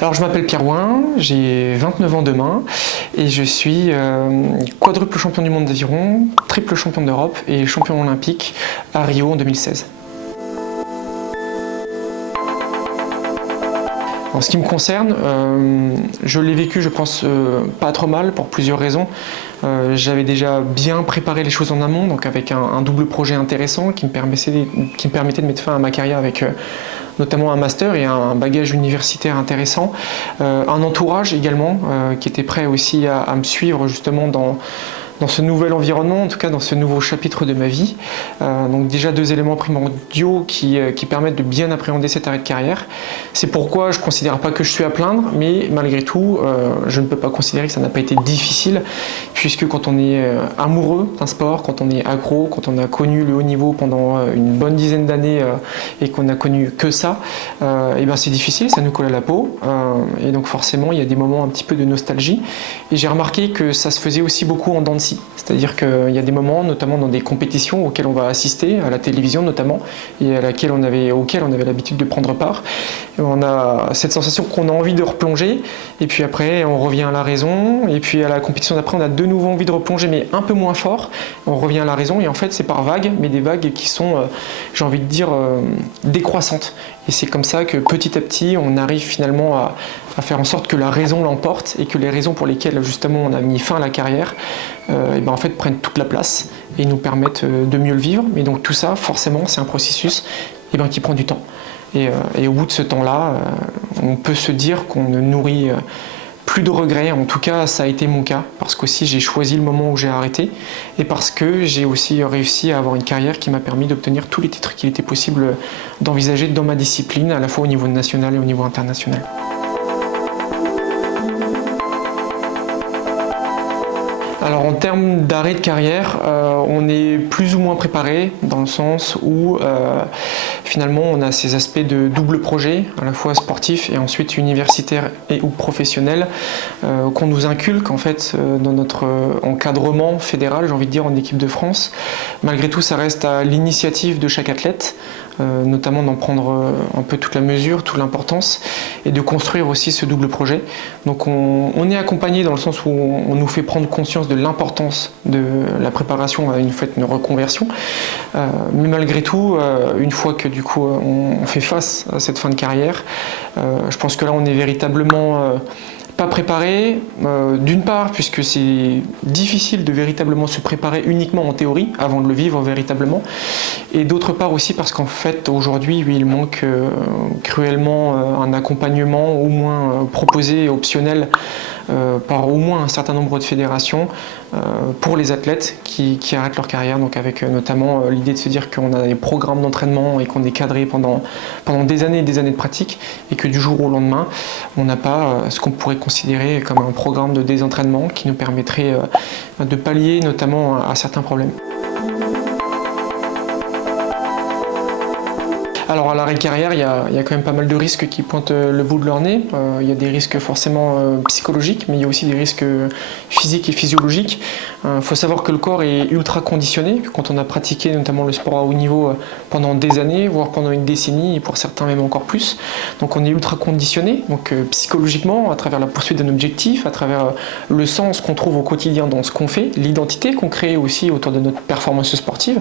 Alors je m'appelle Pierre Ouin, j'ai 29 ans demain et je suis quadruple champion du monde d'aviron, triple champion d'Europe et champion olympique à Rio en 2016. En ce qui me concerne, je l'ai vécu, je pense, pas trop mal pour plusieurs raisons. J'avais déjà bien préparé les choses en amont, donc avec un double projet intéressant qui me permettait de mettre fin à ma carrière avec notamment un master et un bagage universitaire intéressant. Un entourage également qui était prêt aussi à me suivre justement dans ce nouvel environnement, en tout cas dans ce nouveau chapitre de ma vie. Donc déjà deux éléments primordiaux qui permettent de bien appréhender cet arrêt de carrière. C'est pourquoi je ne considère pas que je suis à plaindre, mais malgré tout, je ne peux pas considérer que ça n'a pas été difficile, puisque quand on est amoureux d'un sport, quand on est accro, quand on a connu le haut niveau pendant une bonne dizaine d'années et qu'on n'a connu que ça, et ben c'est difficile, ça nous colle à la peau. Et donc forcément, il y a des moments un petit peu de nostalgie. Et j'ai remarqué que ça se faisait aussi beaucoup en dents de scie. C'est-à-dire qu'il y a des moments, notamment dans des compétitions auxquelles on va assister, à la télévision notamment, et auxquelles on avait l'habitude de prendre part. Et on a cette sensation qu'on a envie de replonger, et puis après on revient à la raison, et puis à la compétition d'après on a de nouveau envie de replonger, mais un peu moins fort, on revient à la raison, et en fait c'est par vagues, mais des vagues qui sont, j'ai envie de dire, décroissantes. Et c'est comme ça que petit à petit on arrive finalement à faire en sorte que la raison l'emporte, et que les raisons pour lesquelles justement on a mis fin à la carrière, et ben en fait prennent toute la place et nous permettent de mieux le vivre. Mais donc tout ça, forcément, c'est un processus et ben, qui prend du temps. Et au bout de ce temps-là, on peut se dire qu'on ne nourrit plus de regrets. En tout cas, ça a été mon cas, parce qu'aussi j'ai choisi le moment où j'ai arrêté, et parce que j'ai aussi réussi à avoir une carrière qui m'a permis d'obtenir tous les titres qu'il était possible d'envisager dans ma discipline, à la fois au niveau national et au niveau international. Alors en termes d'arrêt de carrière, on est plus ou moins préparé dans le sens où finalement on a ces aspects de double projet, à la fois sportif et ensuite universitaire et ou professionnel, qu'on nous inculque en fait dans notre encadrement fédéral, j'ai envie de dire, en équipe de France. Malgré tout, ça reste à l'initiative de chaque athlète, notamment d'en prendre un peu toute la mesure, toute l'importance, et de construire aussi ce double projet. Donc on est accompagné dans le sens où on nous fait prendre conscience de l'importance de la préparation à une reconversion, mais malgré tout, une fois que du coup on fait face à cette fin de carrière, je pense que là on est véritablement pas préparé, d'une part puisque c'est difficile de véritablement se préparer uniquement en théorie avant de le vivre véritablement, et d'autre part aussi parce qu'en fait aujourd'hui il manque cruellement un accompagnement au moins proposé, optionnel, par au moins un certain nombre de fédérations pour les athlètes qui arrêtent leur carrière, donc avec notamment l'idée de se dire qu'on a des programmes d'entraînement et qu'on est cadré pendant des années et des années de pratique, et que du jour au lendemain on n'a pas ce qu'on pourrait considérer comme un programme de désentraînement qui nous permettrait de pallier notamment à certains problèmes. Alors à l'arrêt de carrière, il y a quand même pas mal de risques qui pointent le bout de leur nez. Il y a des risques forcément psychologiques, mais il y a aussi des risques physiques et physiologiques. Il faut savoir que le corps est ultra conditionné quand on a pratiqué notamment le sport à haut niveau pendant des années, voire pendant une décennie, et pour certains même encore plus. Donc on est ultra conditionné, donc psychologiquement, à travers la poursuite d'un objectif, à travers le sens qu'on trouve au quotidien dans ce qu'on fait, l'identité qu'on crée aussi autour de notre performance sportive,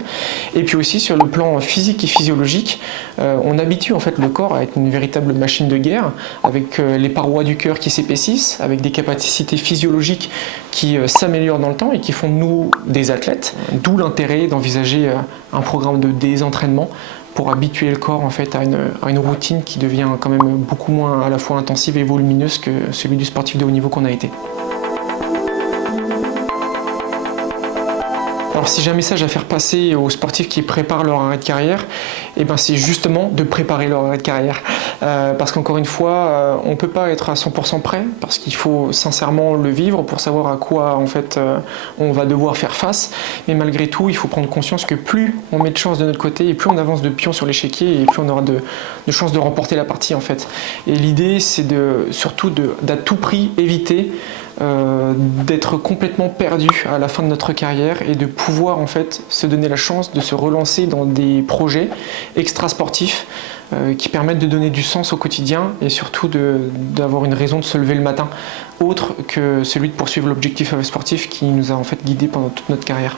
et puis aussi sur le plan physique et physiologique. On habitue en fait le corps à être une véritable machine de guerre, avec les parois du cœur qui s'épaississent, avec des capacités physiologiques qui s'améliorent dans le temps et qui font de nous des athlètes. D'où l'intérêt d'envisager un programme de désentraînement pour habituer le corps en fait à une routine qui devient quand même beaucoup moins à la fois intensive et volumineuse que celui du sportif de haut niveau qu'on a été. Alors si j'ai un message à faire passer aux sportifs qui préparent leur arrêt de carrière, eh ben c'est justement de préparer leur arrêt de carrière. Parce qu'encore une fois, on ne peut pas être à 100% prêt, parce qu'il faut sincèrement le vivre pour savoir à quoi en fait on va devoir faire face. Mais malgré tout, il faut prendre conscience que plus on met de chance de notre côté, et plus on avance de pion sur l'échiquier, et plus on aura de chances de remporter la partie en fait. Et l'idée, c'est surtout d'à tout prix éviter d'être complètement perdu à la fin de notre carrière et de pouvoir en fait se donner la chance de se relancer dans des projets extra-sportifs qui permettent de donner du sens au quotidien et surtout d'avoir une raison de se lever le matin autre que celui de poursuivre l'objectif sportif qui nous a en fait guidés pendant toute notre carrière.